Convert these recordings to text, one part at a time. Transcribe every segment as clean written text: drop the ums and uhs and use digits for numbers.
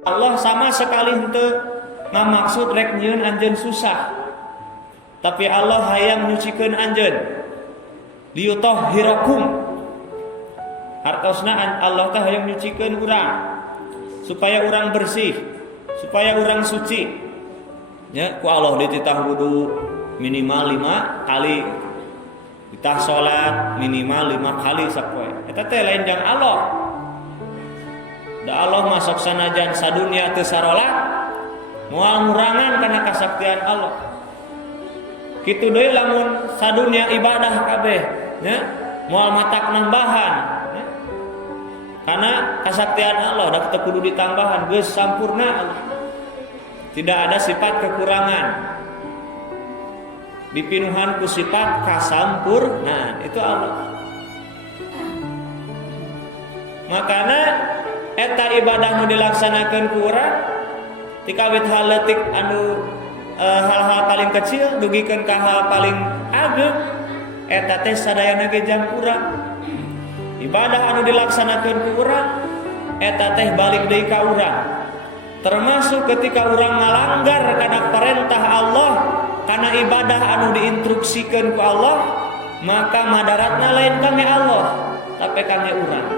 Allah sama sekali henteu ngamaksud rek nyieun anjeun susah. Tapi Allah hayang nyucikeun anjeun. Liyutahhirakum. Hartosna Allah teh hayang nyucikeun urang supaya urang bersih, supaya urang suci. Ya, ku Allah dititah wudu minimal 5 kali. Ditah salat minimal 5 kali sapoe. Eta teh lain jang Allah. Da Allah masuk sanajan sadunya teu sarolat moal ngurangan kana kasaktian Allah. Kitu deui lamun sadunya ibadah kabeh, nya moal matak nambahan, nya. Karena kasaktian Allah da teu kudu ditambahan, geus sampurna Allah. Tidak ada sifat kekurangan. Dipinuhan ku sifat kasampurnaan, itu Allah. Makana eta ibadah nu dilaksanakeun ku urang ti kawit haletik anu hal-hal paling kecil dugikeun ka hal paling ageng eta teh sadayana ge jang urang. Ibadah anu dilaksanakeun ku urang eta teh balik deui ka urang. Termasuk ketika urang ngalanggar kana perintah Allah, kana ibadah anu diinstruksikeun ku Allah, maka madaratna lain kami Allah, tapi kami urang.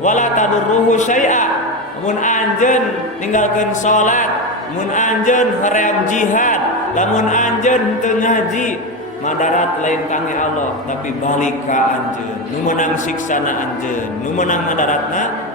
Wala tadurruhu syai'a. Mun anjeun ninggalkeun salat, mun anjeun hoream jihad, lamun anjeun teu ngaji, madarat lain kami Allah, tapi balik ka anjeun. Nu meunang siksana anjeun, nu meunang madaratna